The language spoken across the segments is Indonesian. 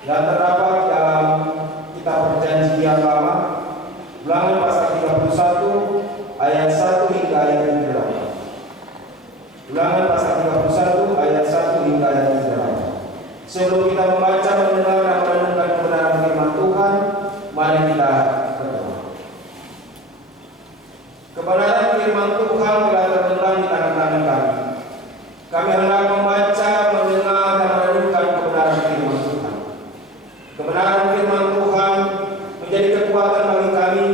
yang terdapat dalam kitab Perjanjian yang Lama, Ulangan pasal 31 ayat 1 hingga ayat 8. Ulangan pasal 31 ayat 1 hingga ayat 8. Sebelum kita membaca, mendengar dan merenungkan kebenaran firman Tuhan, mari kita berdoa. Kebenaran firman Tuhan telah terbenam di tangan-tangan kami. Kami hendak membaca, mendengar dan merenungkan kebenaran firman Tuhan. Kebenaran firman Tuhan menjadi kekuatan bagi kami,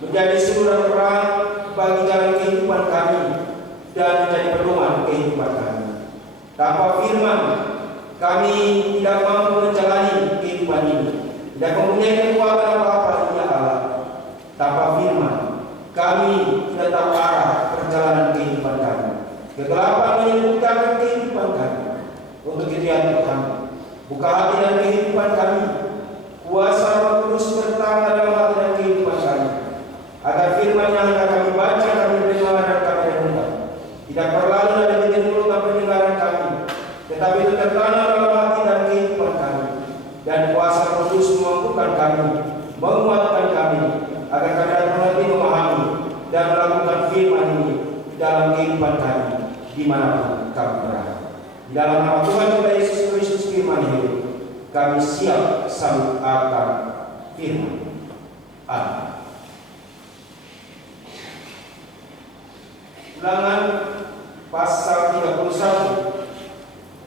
menjadi sumber terang bagi jalan kehidupan kami, dan menjadi pedoman kehidupan kami. Tanpa firman, kami tidak mampu menjalani kehidupan ini, tidak mempunyai kekuatan apa-apa di Allah. Tanpa firman, kami tidak tahu arah perjalanan kehidupan kami. Kegelapan menyebutkan kehidupan kami. Untuk itu ya Tuhan, buka hati dan kehidupan kami. Kuasa Roh Kudus bertanda dalam hati dan kehidupan kami, agar firman yang akan kami baca, kami dengar dan kami renungkan tidak berlalu dari bibir mulut dan pendengaran kami, tetapi itu tertanam dalam hati dan kehidupan kami. Dan kuasa Roh Kudus memampukan kami, menguatkan kami, agar kami dapat mengerti, memahami, dan melakukan firman ini di dalam kehidupan kami, dimanapun kami berada. Di dalam nama Tuhan kita Yesus Kristus firman hidup, kami siap sambut akan firman. Amin. Ulangan pasal 31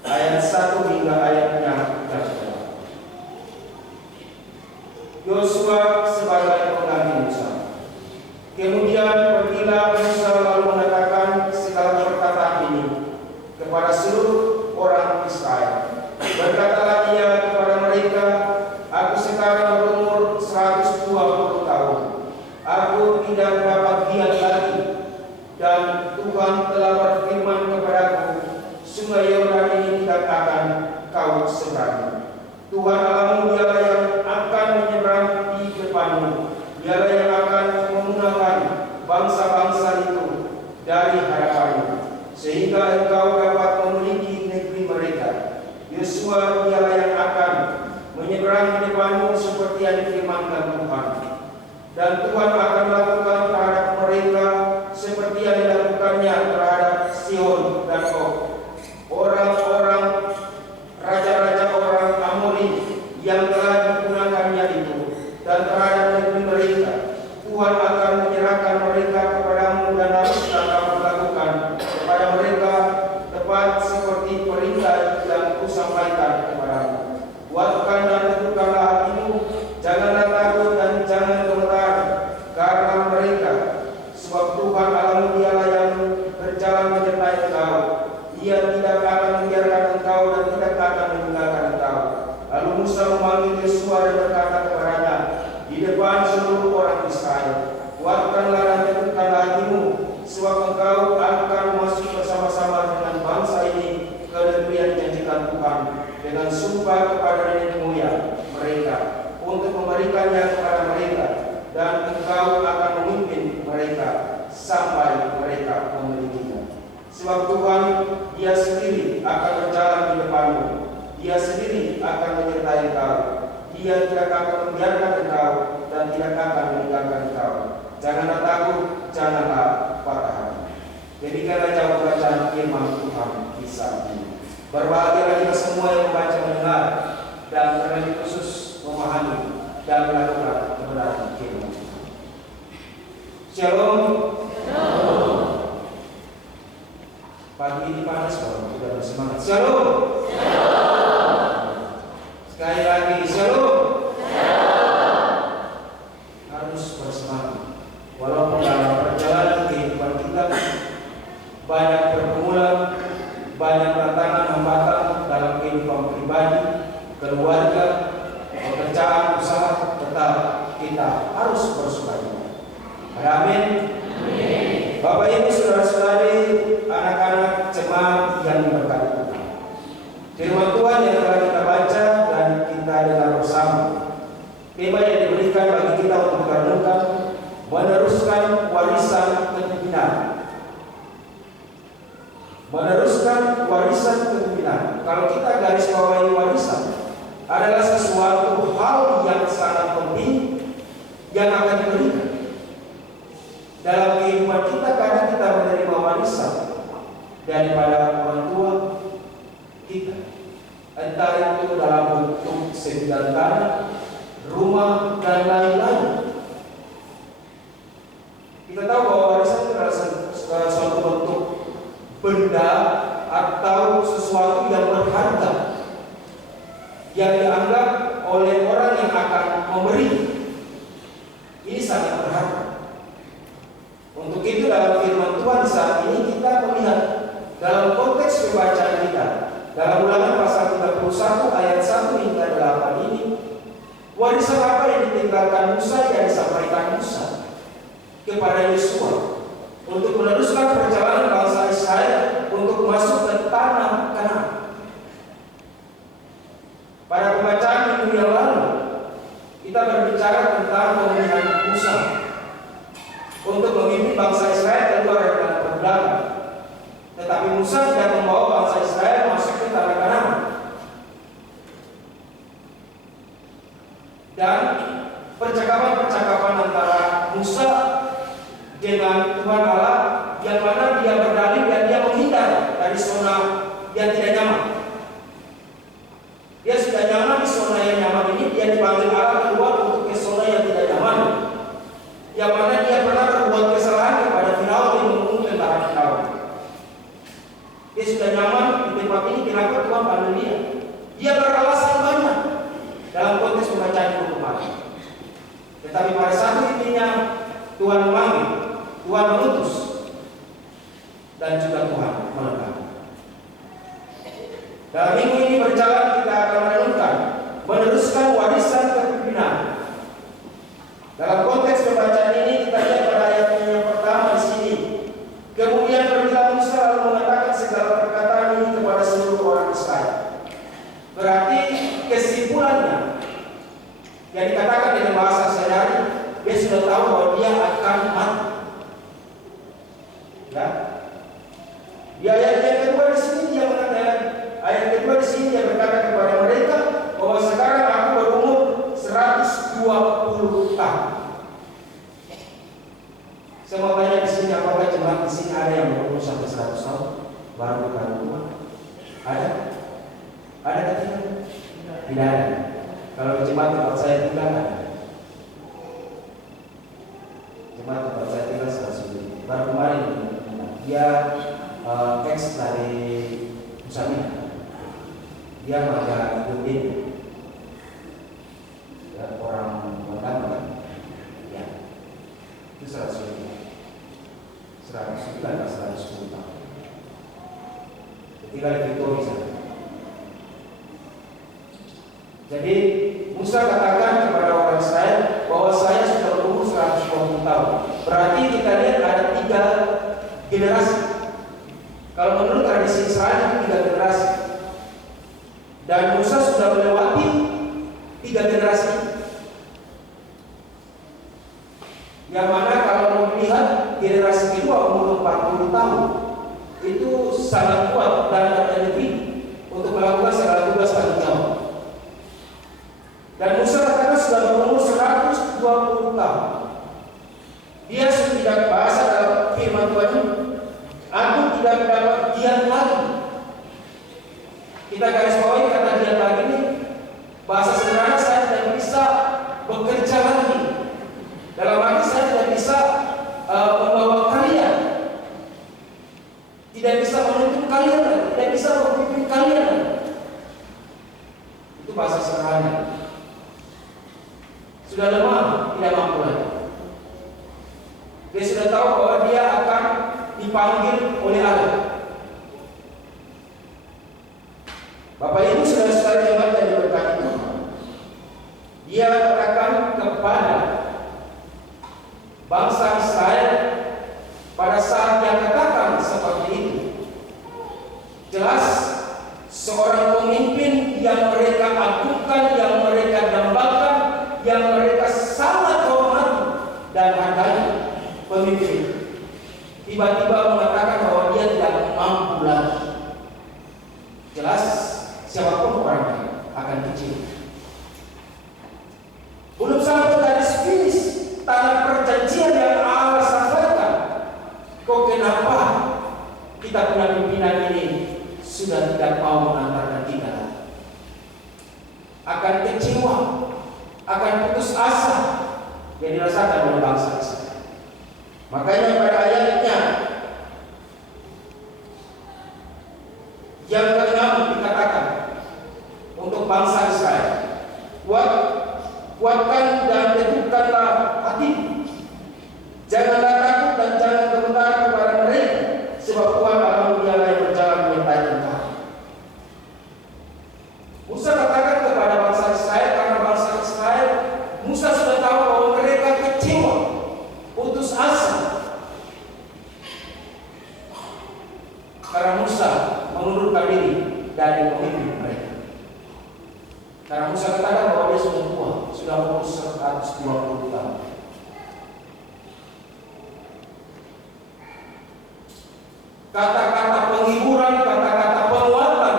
ayat 1 hingga ayatnya 3. Yosua sebagai pengganti Musa. Kemudian pergilah Musa lalu mengatakan segala perkataan ini kepada seluruh orang Israel. Berkatalah dia kepada mereka, aku sekarang berumur 120 tahun. Aku tidak dapat giat lagi. Dan Tuhan telah berfirman kepadaku, sungai Yordan ini tidak akan kau seberangi. Tuhan Allahmu dialah yang akan menyeberang di depanmu. Dialah yang akan memunahkan bangsa-bangsa itu dari hadapanmu, sehingga engkau dapat memiliki negeri mereka. Yosua dialah yang akan menyeberang di depanmu seperti yang difirmankan Tuhan. Dan Tuhan akan melakukan terhadap mereka seperti yang dilakukannya terhadap Sihon dan Og, orang-orang raja-raja orang Amori yang telah digunakannya itu, dan terhadap negeri mereka. Tuhan akan menyerahkan mereka kepadamu, dan harus kamu lakukan kepada mereka tepat seperti perintah yang kusampaikan kepadamu. Kuatkan dan teguhkanlah hatimu, janganlah takut dan jangan gemetar karena mereka, sebab Tuhan Allahmu dialah yang berjalan menyertai engkau. Ia tidak akan membiarkan engkau dan tidak akan meninggalkan engkau. Lalu Musa memanggil Yosua dan berkata kepadanya di depan seluruh orang Israel, kuatkanlah dan teguhkanlah hatimu, sebab engkau akan masuk bersama-sama dengan bangsa ini ke negeri yang dijanjikan Tuhan dengan sumpah kepada nenek moyang mereka, untuk memberikannya kepada mereka, dan engkau akan memimpin mereka sampai mereka memilikinya. Sebab Tuhan, Dia sendiri akan berjalan di depanmu. Dia sendiri akan menyertai engkau. Dia tidak akan membiarkan engkau dan tidak akan meninggalkan engkau. Janganlah takut, janganlah patah hati. Demikianlah jawab bacaan firman Tuhan di saat ini. Berbahagialah kita semua yang membaca, mendengar, dan terlebih khusus memahami dan melakukan kebenaran firman Tuhan. Shalom. Shalom. Pagi ini panas, Bapak, sudah bersemangat. Shalom. Shalom. Sekali lagi, shalom. Shalom. Harus bersemangat. Walaupun dalam perjalanan kehidupan kita banyak pergumulan, banyak tantangan hambatan dalam kehidupan pribadi, keluarga, pekerjaan, usaha, tetap kita harus bersukacita. Amin. Bapak Ibu, saudara-saudari, anak-anak jemaat yang diberkati Tuhan. Firman Tuhan yang telah kita baca dan kita dengar bersama. Tema yang diberikan bagi kita untuk merenungkan, meneruskan warisan kepemimpinan. Meneruskan warisan kepemimpinan. Kalau kita garis bawahi warisan adalah sesuatu suatu hal yang sangat penting yang akan diberikan. Dalam kehidupan kita kadang kita menerima warisan daripada orang tua kita, entah itu dalam bentuk sebidang tanah, rumah, dan lain-lain. Kita tahu bahwa warisan itu adalah suatu bentuk benda atau sesuatu yang berharga yang dianggap oleh orang yang akan memberi ini sangat berharga. Untuk itu dalam firman Tuhan saat ini kita melihat dalam konteks pembacaan kita dalam Ulangan pasal 31 ayat 1 hingga 8 ini, warisan apa yang ditinggalkan Musa yang disampaikan Musa kepada Yosua untuk meneruskan perjalanan bangsa Israel untuk masuk ke tanah Kanaan. Pada pembacaan minggu yang lalu kita berbicara tentang pemilihan Musa untuk memimpin bangsa Israel keluar dari tanah perbudakan. Tetapi Musa tidak membawa bangsa Israel masuk ke tanah Kanaan. Dan percakapan-percakapan antara Musa dengan Tuhan Allah yang mana dia berdalih dan dia menghindar dari zona yang tidak nyaman. Dia sudah nyaman di zona yang nyaman ini, dia dipanggil Allah keluar untuk ke zona yang tidak nyaman, yang mana dia pernah berbuat kesalahan kepada Firaun yang menghukum tentara Firaun. Dia sudah nyaman di tempat ini, kenapa Tuhan panggil dia? Dia beralasan banyak dalam konteks pembacaan buku kemarin. Tetapi pada satu intinya Tuhan memanggil, Tuhan mengutus, dan juga Tuhan melengkapi. Dalam minggu ini berjalan kita akan merenungkan meneruskan warisan kepemimpinan. Dalam konteks pembacaan ini kita lihat pada ayat yang pertama di sini. Kemudian pergilah Musa lalu mengatakan segala perkataan ini kepada seluruh orang Israel. Berarti kesimpulannya yang dikatakan dengan bahasa sehari-hari, dia sudah tahu bahwa dia akan mati. Ya. Di ayat yang kedua di sini dia mengatakan, ayat kedua di sini dia berkata kepada mereka bahwa sekarang aku berumur 120 tahun. Saya mau tanya di sini, apakah jemaat di sini ada yang berumur sampai 100 tahun baru bukan rumah? Ada? Ada tidak? Tidak ada. Kalau jemaat tempat saya tinggal ada. Jemaat tempat saya tinggal 100. Baru kemarin dia ex dari Nusantara. Dia maga Udin, ya, orang Batam kan? Ya, itu 109 atau 110 tahun. Ketika di Victoria sana. Jadi Musa katakan kepada orang Israel bahwa saya sudah berumur 120 tahun. Berarti kita lihat ada 3 generasi. Kalau menurut tradisi Israel itu 3 generasi. Dan Musa sudah melewati 3 generasi. Yang mana kalau melihat generasi kedua umur 40 tahun itu sangat kuat dan berenergi untuk melakukan segala tugas tanggung jawab. Dan Musa katakan sudah berumur 120 tahun. Dia tidak bahasa dalam firman Tuhan ini, aku tidak dapat diam lagi. Kita garis bawahi kata diam lagi ini, bahasa sederhana saya tidak bisa bekerja lagi. Dalam arti saya tidak bisa membawa kalian, tidak bisa menuntun kalian, tidak bisa memimpin kalian. Itu bahasa sederhana. Sudah lemah, tidak mampu lagi. Dia sudah tahu bahwa dia akan dipanggil oleh Allah. Bapak Ibu saudara-saudara jemaat yang diberkati Tuhan, dia katakan kepada bangsa Israel pada saat dia katakan seperti itu, jelas seorang pemimpin yang mereka agungkan, yang mereka dambakan, yang mereka sangat hormati dan hargai, pemimpin tiba-tiba mengatakan bahwa dia tidak mampu lagi. Jelas siapapun orangnya akan kecewa, akan putus asa yang dirasakan oleh bangsa Israel. Makanya pada ayatnya yang ke-6 dikatakan untuk bangsa Israel, kuatkan dan teguhkanlah hati, janganlah takut dan jangan gemetar kepada mereka, sebab Tuhan Allahmu dialah yang berjalan menyertai engkau. Musa katakan kepada bangsa Israel, karena bangsa Israel, Musa sudah tahu bahwa mereka kecewa, putus asa, karena Musa mengundurkan diri dari pemimpin mereka. Karena Musa katakan bahwa dia sudah tua, sudah umur 120 tahun. Kata-kata penghiburan, kata-kata penguatan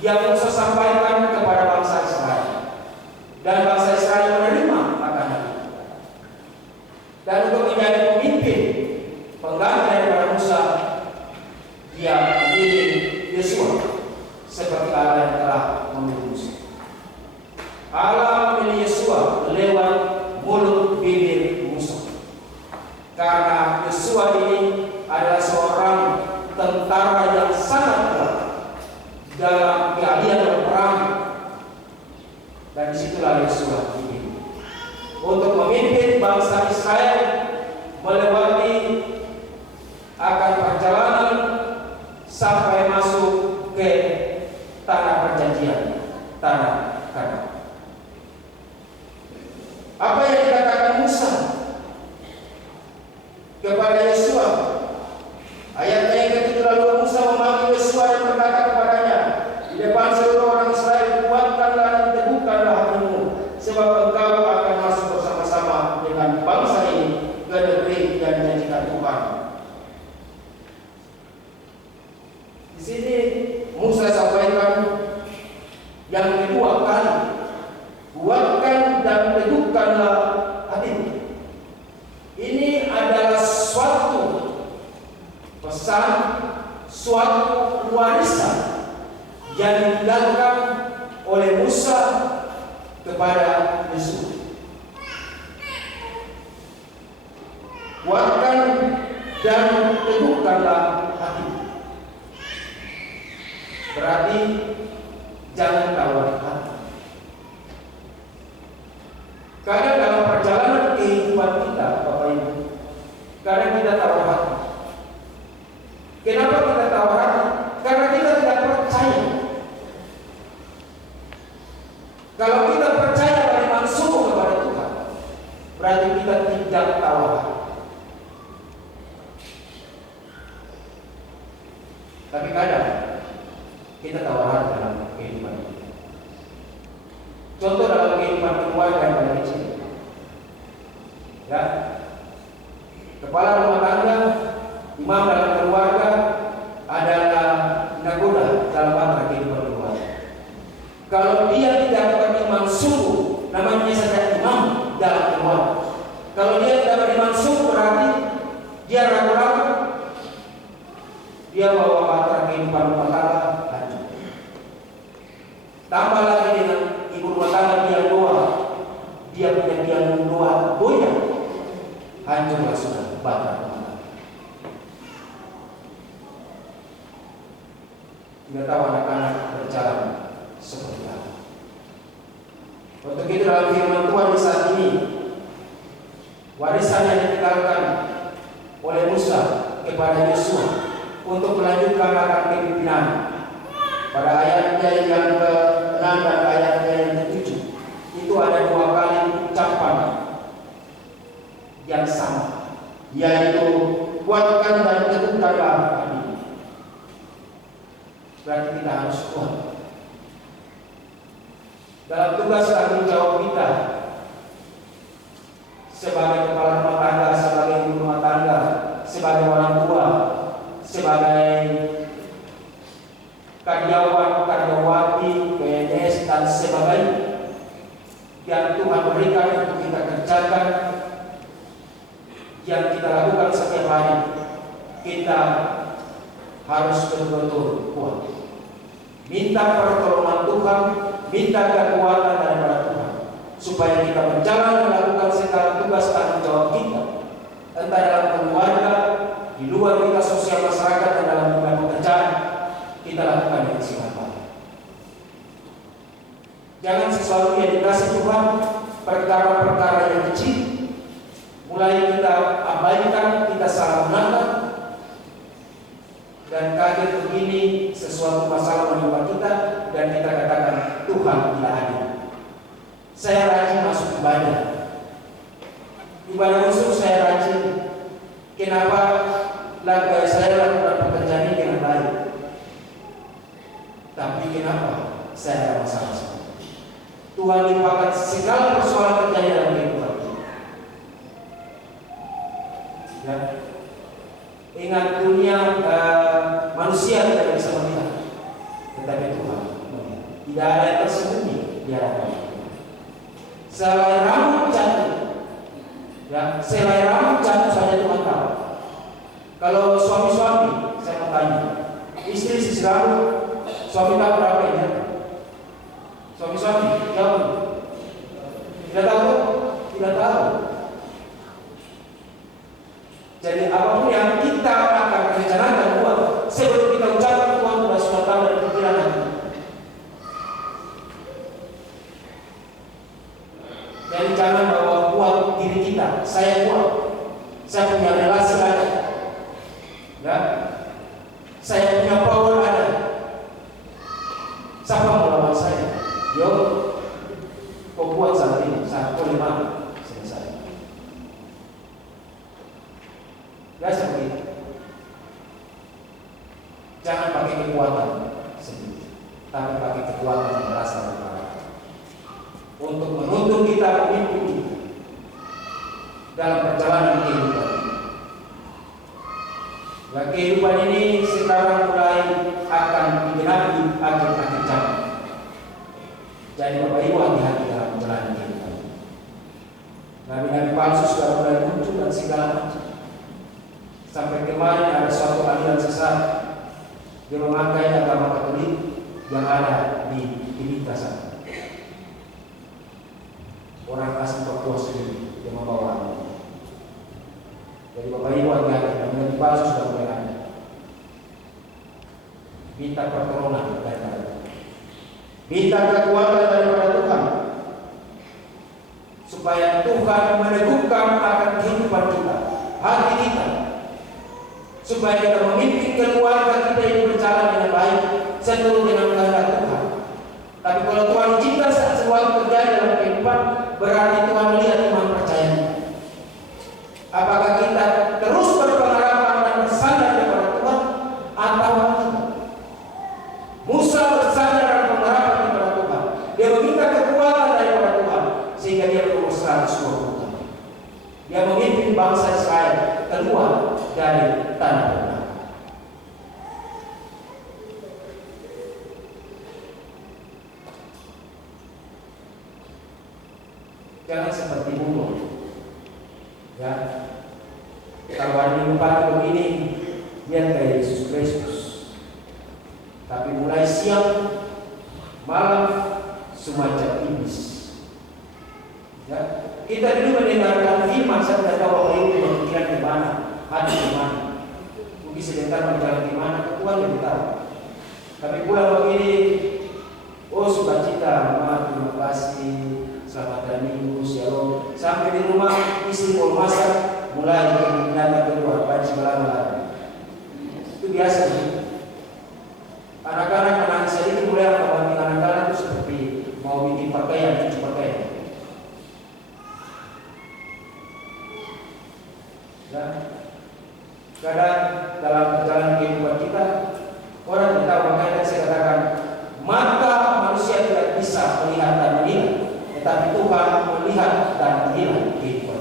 yang Musa sampaikan kepada bangsa Israel, dan bangsa Israel menerima akan hal itu. Dan untuk menjadi pemimpin pengganti daripada Musa, dia memilih Yosua seperti Allah yang telah memilih Musa. Allah memilih Yosua lewat mulut bibir Musa, karena Yosua ini adalah seorang tentara yang sangat kuat dalam keahlian berperang, dan disitulah Yosua ini untuk memimpin bangsa Israel melewati akan perjalanan sampai masuk ke tanah perjanjian, tanah Kanaan. Apa yang dikatakan Musa kepada Yosua? Ayatnya yang ke-7, lalu Musa memanggil Yosua dan berkata kepadanya di depan seluruh orang Israel, kuatkanlah dan teguhkanlah hatimu, sebab engkau akan masuk bersama-sama dengan bangsa ini ke negeri yang dijanjikan Tuhan. Di sini Musa sampaikan yang kedua kali, kuatkan dan teguhkanlah hatimu. Ini adalah suatu pesan, suatu warisan yang ditinggalkan oleh Musa kepada Yosua. Kuatkan dan teguhkanlah hatimu. Berarti jangan tawar hati. Kadang dalam perjalanan kehidupan kita, Bapak Ibu, kadang kita tawar hati. Kenapa kita tawar hati? Karena kita tidak percaya. Kalau kita percaya beriman sungguh kepada Tuhan, berarti kita tidak tawar hati. Tapi kadang kita tawar hati dalam kehidupan kita. Contoh dalam kehidupan keluarga yang paling kecil, ya, kepala rumah tangga, imam dalam keluarga adalah nakoda dalam antara kehidupan keluarga. Kalau dia tidak beriman sungguh, namanya saja imam dalam keluarga. Kalau dia tidak beriman sungguh, berarti dia ragu-ragu, dia bawa antara kehidupan rumah tangga hancur. Tambah lagi dengan ibu rumah tangga dia doa, dia punya tiang doa goyang, hancurlah sudah badan rumah tangga. Tidak tahu anak-anak berjalan seperti apa. Untuk itu dalam firman Tuhan di saat ini, warisan yang ditinggalkan oleh Musa kepada Yosua untuk melanjutkan akan kepimpinan, pada ayatnya yang ke-6 dan ayatnya yang ke-7 itu ada 2 kali ucapan yang sama, yaitu kuatkan dan teguhkanlah hatimu. Berarti kita harus kuat dalam tugas tanggung jawab kita sebagai kepala rumah tangga, sebagai ibu rumah tangga, sebagai orang tua, sebagai karyawan, karyawati, PNS dan sebagainya yang Tuhan berikan untuk kita kerjakan, yang kita lakukan setiap hari. Kita harus betul-betul kuat, minta pertolongan Tuhan, minta kekuatan daripada Tuhan supaya kita berjalan melakukan segala tugas tanggung jawab kita, entah dalam keluarga, di luar kita sosial masyarakat, dan dalam bidang pekerjaan, kita lakukan dengan sangat baik. Jangan sesuatu yang dikasih Tuhan, perkara-perkara yang kecil, mulai kita abaikan, kita salah menangkap, dan kaget begini sesuatu masalah menimpa kita, dan kita katakan Tuhan tidak adil. Saya rajin masuk ibadah khusus, saya rajin. Kenapa saya lakukan pekerjaan ini dengan baik? Tapi kenapa saya ada masalah? Tuhan limpahkan segala persoalan terjadi dalam kehidupan kita. Ya. Ingat, dunia manusia tidak bisa melihat, tetapi Tuhan melihat. Tidak ada yang tersembunyi di hadapan Tuhan. Selai rambut jatuh, ya, selai rambut jatuh saja Tuhan tahu. Kalau suami-suami, saya mau tanya, istri sisir rambut, suami tahu berapa ya? Suami-suami, jawab. Tidak tahu? Tidak tahu. Jadi apapun yang kita akan rencanakan buat, sebelum kita ucapkan, Tuhan sudah tahu dari pikiran hati. Jadi jangan bawa kuat diri kita. Saya kuat, saya punya relasi ada, ya, saya punya power ada. Siapa mau lawan saya? Yo, kau kuat saat ini, saat kau lemah, selesai. Ya seperti itu. Jangan pakai kekuatan sendiri, tapi pakai kekuatan yang berasal dari Allah untuk menuntun kita, memimpin kita dalam perjalanan kehidupan. Nah, kehidupan ini sekarang mulai akan digenapi akhir-akhir zaman. Jadi Bapak Ibu hati-hati dalam menjalani kehidupan. Nabi-nabi palsu sudah mulai muncul dan segala macam. Sampai kemarin ada suatu aliran sesat yang memakai agama Katolik yang ada di Timika sana. Orang asli Papua sendiri yang membawa. Jadi Bapak Ibu hati-hati, nabi-nabi palsu sudah mulai ada. Minta pertolongan daripada Tuhan. Minta kekuatan daripada Tuhan supaya Tuhan meneguhkan akan kehidupan kita, hati kita, supaya kita memimpin keluarga kita ini berjalan dengan baik seturut dengan kehendak Tuhan. Tapi kalau Tuhan izinkan sesuatu terjadi dalam kehidupan, berarti Tuhan melihat, Tuhan percaya. Apakah kita terus berpengalaman dan bersandar kepada Tuhan, atau tidak? Musa bersandar dan pengharapan kepada Tuhan. Dia meminta kekuatan daripada Tuhan sehingga dia berumur 120 tahun. Dia memimpin bangsa Israel keluar dari tanah Mesir. Jangan seperti burung. Ya, kalau hari Minggu pagi begini, dia kayak Yesus Kristus. Tapi mulai siang, malam, semacam iblis. Ya, kita dulu mendengarkan firman, saya tidak tahu Bapak Ibu berpikiran di mana, hati di mana. Mungkin sebentar berjalan di mana, Tuhan lebih tahu. Tapi pulang begini, oh sukacita, Mama, terima kasih, selamat hari Minggu, shalom. Sampai di rumah, istri mau masak, mulai ternyata keluar baju belakang. Itu biasa. Anak-anak menangis sedikit, mulai membanting anak-anak itu seperti mau bikin pakaian, cuci pakaian. Dan kadang dalam perjalanan kehidupan kita, orang tidak tahu, makanya saya katakan, mata manusia tidak bisa melihat dan menilai, tetapi Tuhan melihat dan menilai kehidupan.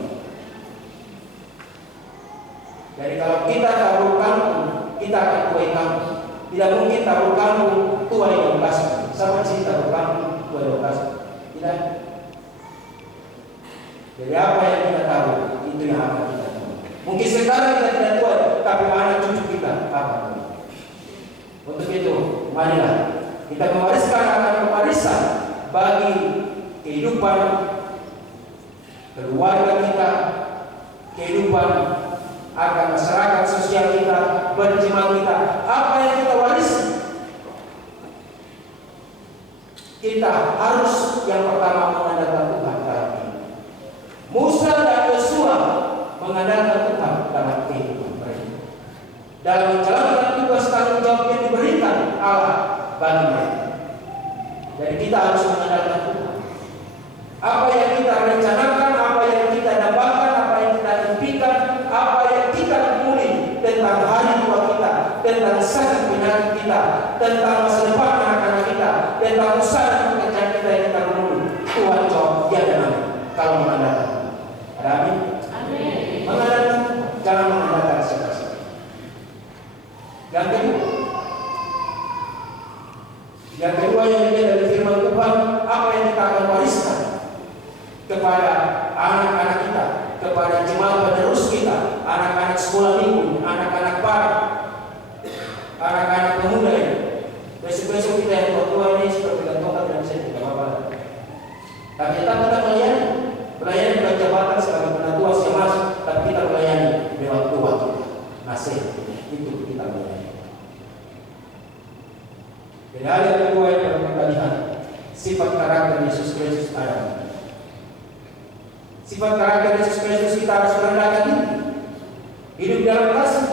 Jadi kalau kita taruh kampung, kita akan tuai kampung. Tidak mungkin taruh kampung tuai lokasi. Sama sih taruh kampung tuai lokasi. Tidak. Jadi apa yang kita tahu, itu yang akan kita tahu. Mungkin sekarang kita tidak tuai, tapi anak cucu kita apa? Untuk itu, marilah kita mewariskan akan pewarisan bagi kehidupan keluarga kita, kehidupan akan masyarakat sosial kita, berjemaat kita. Apa yang kita warisi? Kita harus yang pertama mengandalkan Tuhan dalam hidup. Musa dan Yosua mengandalkan Tuhan dalam kehidupan mereka, dalam menjalankan tugas tanggung jawab yang diberikan Allah bagi mereka. Jadi kita harus mengandalkan Tuhan. Apa yang kita rencanakan, apa yang kita dapatkan, apa yang kita impikan, apa yang kita kemuli tentang hari tua kita, tentang sakit penyakit kita, tentang masa depan anak-anak kita, tentang usaha dan pekerjaan kita yang kita kemuli, Tuhan jawab ya dan amin. Kalau mengandalkan, ada amin? Amin. Mengandalkan, jangan mengandalkan siapa-siapa. Yang kedua yang dilihat dari firman Tuhan, apa yang kita akan wariskan kepada anak-anak kita, kepada jemaat penerus kita, anak-anak sekolah minggu, anak-anak bar, anak-anak pemuda ini. Besok-besok kita yang tua ini seperti gantongan dan saya tidak apa-apa. Tapi tetap kita melayani bukan jabatan sebagai penatua siamas, tapi kita melayani lewat tua kita, nasihat itu kita melayani. Jadi hal yang kedua yang perlu kita lihat, sifat karakter Yesus Kristus ada. Sifat karakter Yesus Kristus kita harus merendahkan diri, hidup dalam kasih.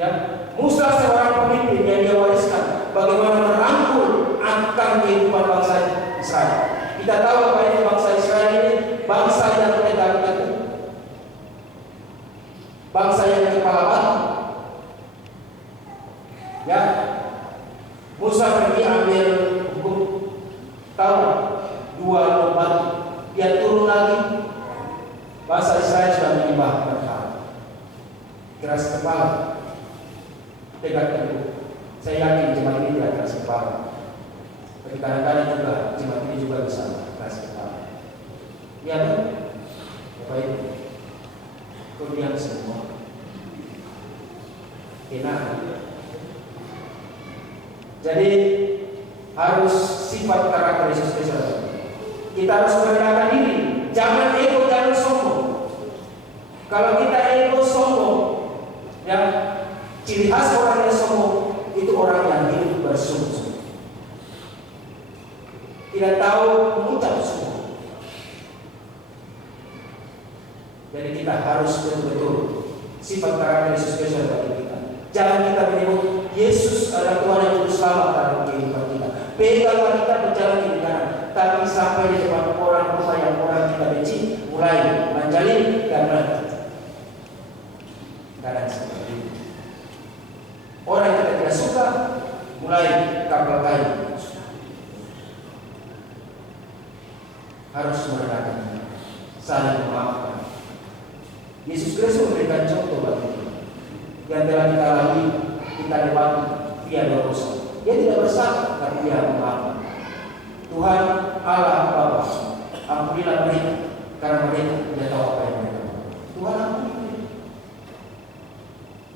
Ya, Musa seorang pemimpin yang dia wariskan bagaimana merangkul akan kehidupan bangsa Israel. Kita tahu apa itu bangsa Israel ini, bangsa yang tegak teguh, bangsa yang kepala batu. Ya, Musa pergi ambil hukum Taurat 2 batu. Dia turun lagi, bangsa Israel sudah menyembah berhala, keras kepala, tegak teguh. Saya yakin jemaat ini tidak keras kepala. Tapi kadang-kadang juga jemaat ini juga bisa keras kepala. Ya kan? Bapak Ibu, kemudian semua enak. Jadi harus sifat karakter Yesus Kristus. Kita harus merendahkan diri, jangan ego, jangan sombong. Kalau kita ego sombong, ya ciri khas orang yang sombong itu orang yang hidup bersungguh-sungguh, tidak tahu mengucap semua. Jadi kita harus betul-betul sifat karakter Yesus Kristus bagi kita. Jangan kita menyebut Yesus adalah Tuhan yang juru selamat dalam kehidupan kita. Peganglah kita berjalan di kanan, tapi sampai di depan orang rumah yang orang kita benci, mulai menjalin dan berhenti. Kadang seperti itu. Orang kita tidak suka, mulai kapal kayu. Harus merendahkan, saling memaafkan. Yesus Kristus memberikan contoh bagi kita. Yang telah kita lalui, kita lewati via dosa. Dia tidak bersalah, tapi dia memaafkan. Tuhan Allah Bapa, ampunilah mereka karena mereka tidak tahu apa yang mereka lakukan. Tuhan ampuni mereka.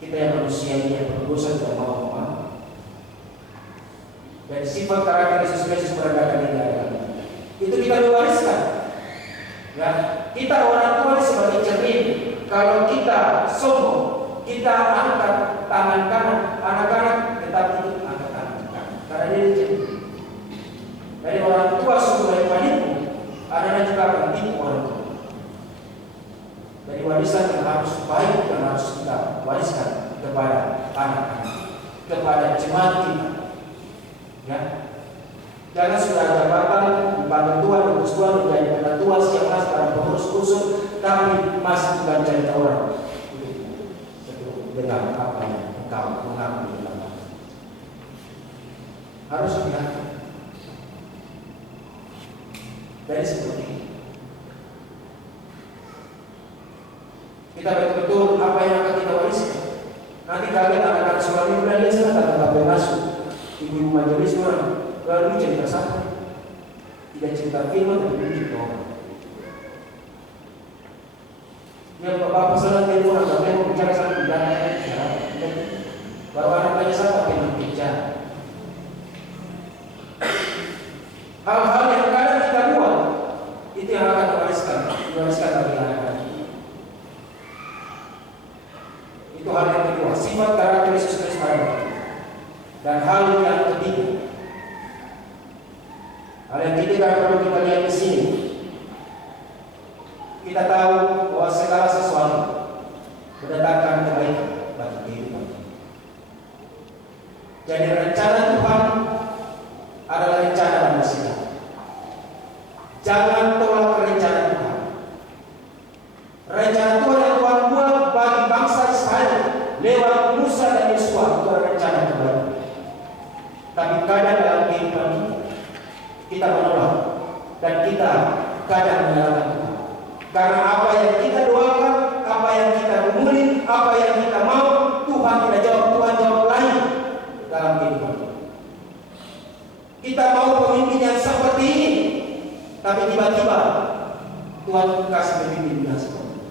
Kita yang manusia ini yang berdosa tidak mau memaafkan. Dan sifat karakter Yesus Kristus merendahkan diri adalah itu kita mewariskan. Ya, kita orang tua sebagai cermin. Kalau kita sombong, kita angkat tangan kanan, anak-anak tetap itu angkat tangan kanan. Karena dia cermin. Dari orang tua suku dari paniku, anak-anak juga akan tipu orang tua. Dari warisan yang harus baik yang harus kita wariskan kepada anak-anak, kepada jemaat kita. Ya, jangan sudah jabatan dipanggil Tuhan, diutus Tuhan menjadi penatua siap mas pada pengurus kursus, tapi masih bukan cerita orang. Dengan apa yang engkau mengaku di dalam harus hati-hati. Dari seperti ini kita betul-betul apa yang akan kita wariskan. Nanti kalian anak-anak suami bulan dia silahkan tetap masuk ibu-ibu majelis orang lalu cerita sama, tidak cerita firman tapi cerita orang. Yang bapak salah dia orang tapi mau bicara sama bicara baru anak tanya siapa yang bicara. Hal-hal yang kadang kita buat itu yang akan diwariskan bagi anak-anak. Itu hal yang kedua, sifat karakter Yesus Kristus ada. Dan hal yang ketiga, perlu kita lihat di sini. Kita tahu bahwa segala sesuatu mendatangkan kebaikan bagi kehidupan. Jadi rencana Tuhan adalah rencana manusia. Jangan tolak rencana Tuhan. Rencana Tuhan yang Tuhan buat bagi bangsa Israel lewat Musa dan Yosua itu adalah rencana kebaikan. Tapi kadang dalam kehidupan kita menolak dan kita kadang menyalahkan Tuhan. Karena apa yang kita doakan, apa yang kita gumuli, apa yang kita mau, Tuhan tidak jawab, Tuhan jawab lain dalam kehidupan kita. Kita mau pemimpin yang seperti ini, tapi tiba-tiba Tuhan kasih pemimpin yang seperti ini.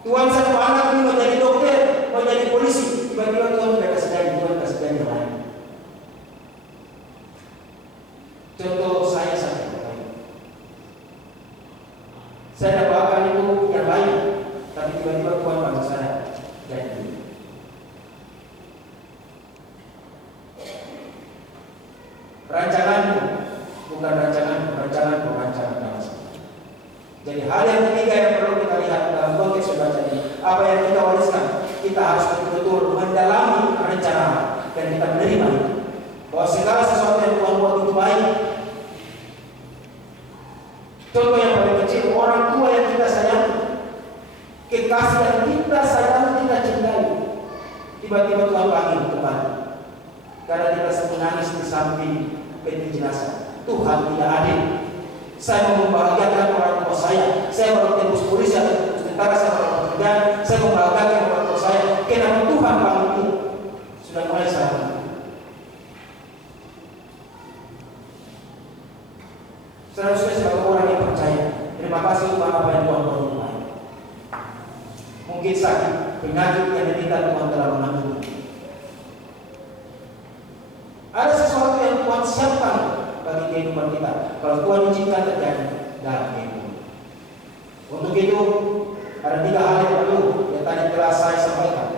Tuhan satu anak ini mau jadi dokter, mau jadi polisi, tiba-tiba Tuhan tidak kasih jadi, Tuhan kasih jadi yang lain. Contoh saya saja. Saya doakan itu yang lain, tapi tiba-tiba Tuhan panggil saya jadi. Rancanganmu bukan rancangan bangsa. Jadi hal yang ketiga yang perlu kita lihat dalam konteks membaca ini, apa yang kita wariskan, kita harus betul-betul mendalami rencana dan kita menerima itu. Bahwa segala sesuatu yang Tuhan buat itu baik. Contoh yang paling kecil, orang tua yang kita sayang, kekasih yang kita sayang, kita cintai, tiba-tiba Tuhan panggil kembali karena kita sedang menangis di samping peti jenazah. Tuhan tidak adil. Saya mau membahagiakan orang tua saya mau tembus polisi atau tembus tentara, saya mau pekerjaan, saya mau membahagiakan orang tua saya. Kenapa Tuhan panggil itu? Sudah mulai salah. Seharusnya sebagai orang yang percaya, terima kasih Tuhan apa yang Tuhan berikan. Mungkin sakit, penyakit yang diminta Tuhan telah menanggung. Ada sesuatu yang Tuhan siapkan bagi kehidupan kita. Kalau Tuhan izinkan terjadi dalam kehidupan. Untuk itu ada 3 hal yang perlu yang tadi telah saya sampaikan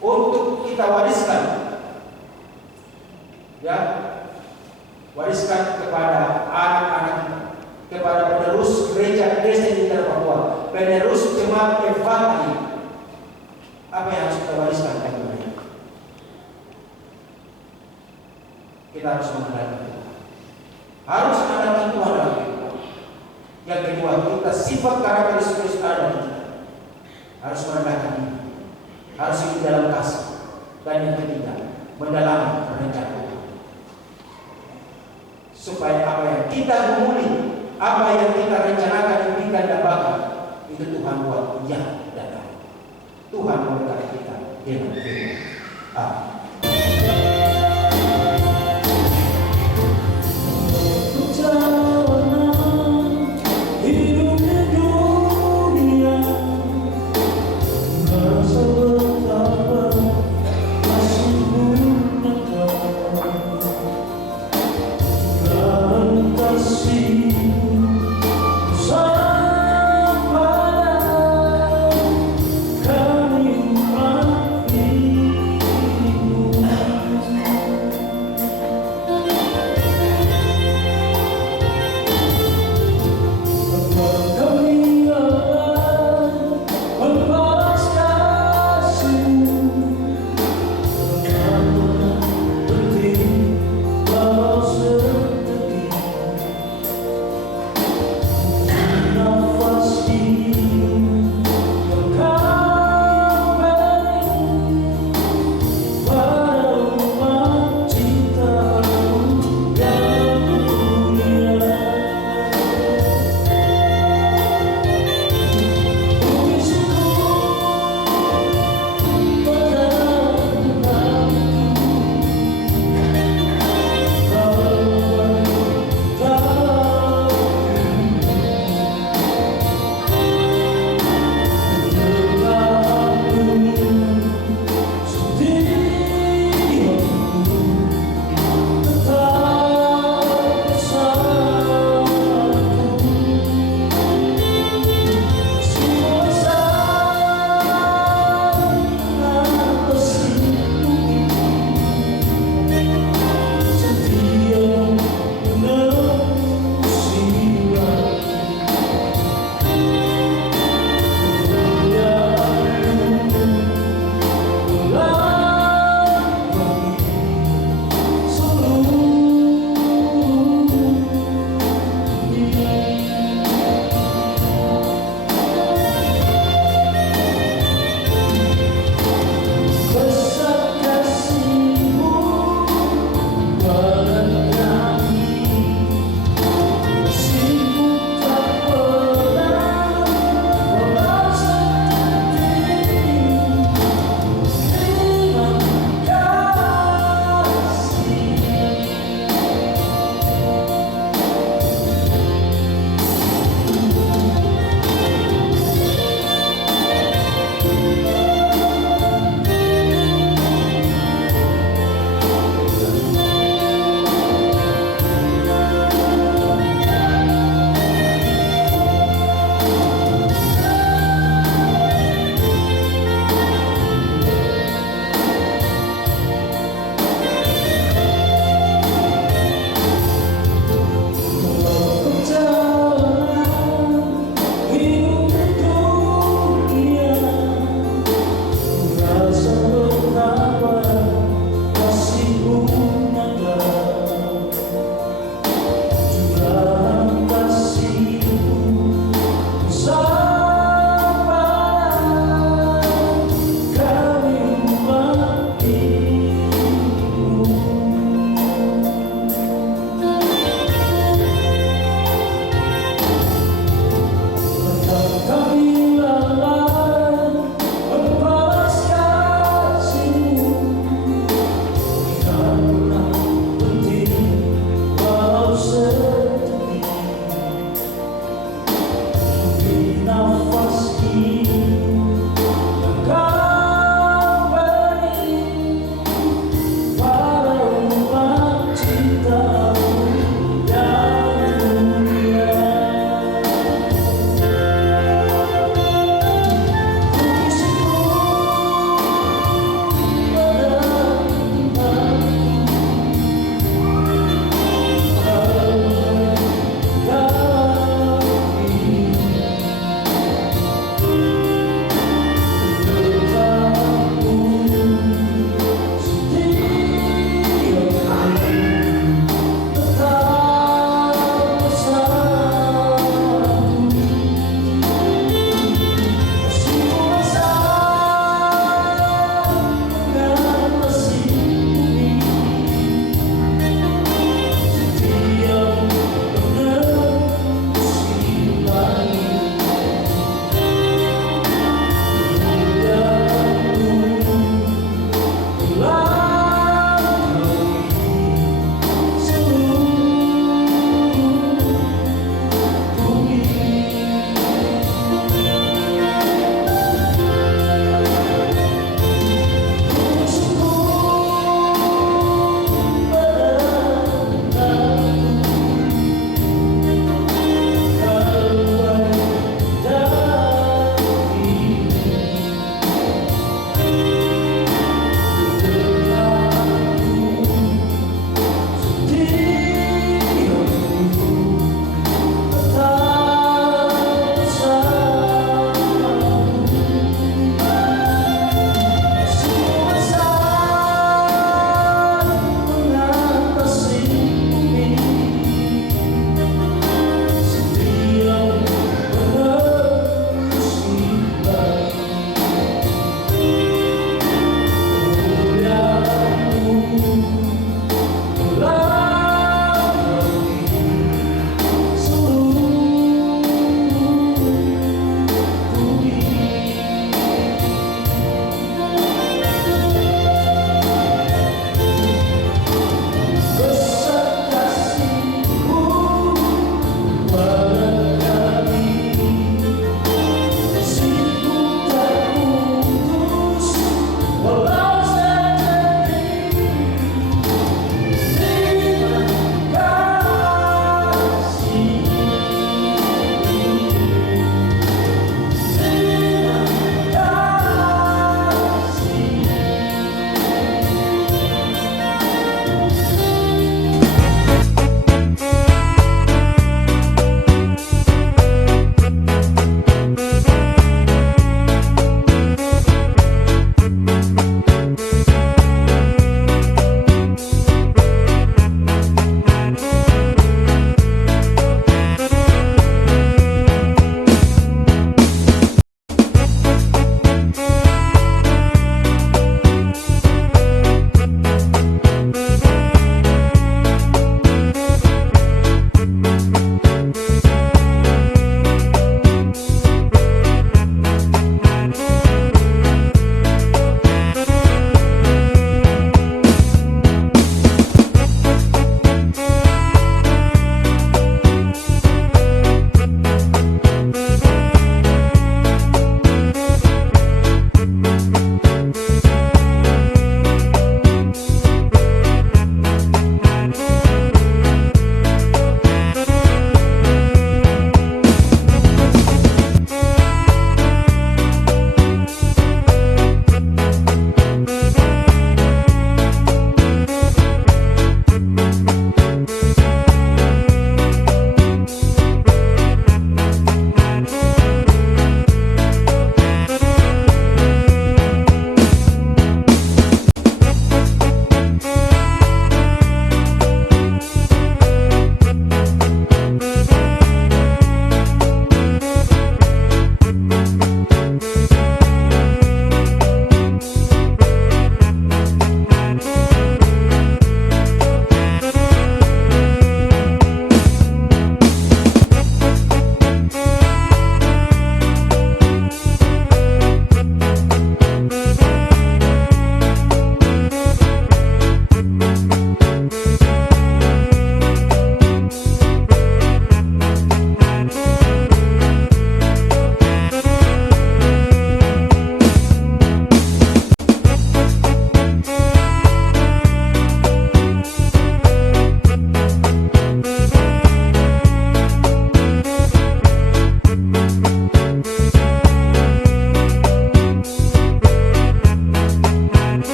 untuk kita wariskan. Ya, wariskan kepada anak-anak kita, kepada penerus gereja Kristen di tanah Papua, penerus jemaat Evangeli. Apa yang harus kita wariskan kepada mereka? Kita harus mengandalkan Tuhan. Harus mengandalkan Tuhan dalam kehidupan. Yang kedua, kita sifat karakter Yesus Kristus ada di kita. Harus merendahkan diri, harus hidup dalam kasih. Dan yang ketiga, mendalami rencana Tuhan. Supaya apa yang kita gumuli, apa yang kita rencanakan, impikan dan bahkan itu Tuhan buat ya dan amin. Tuhan memberkati kita dengan firman. Amin. See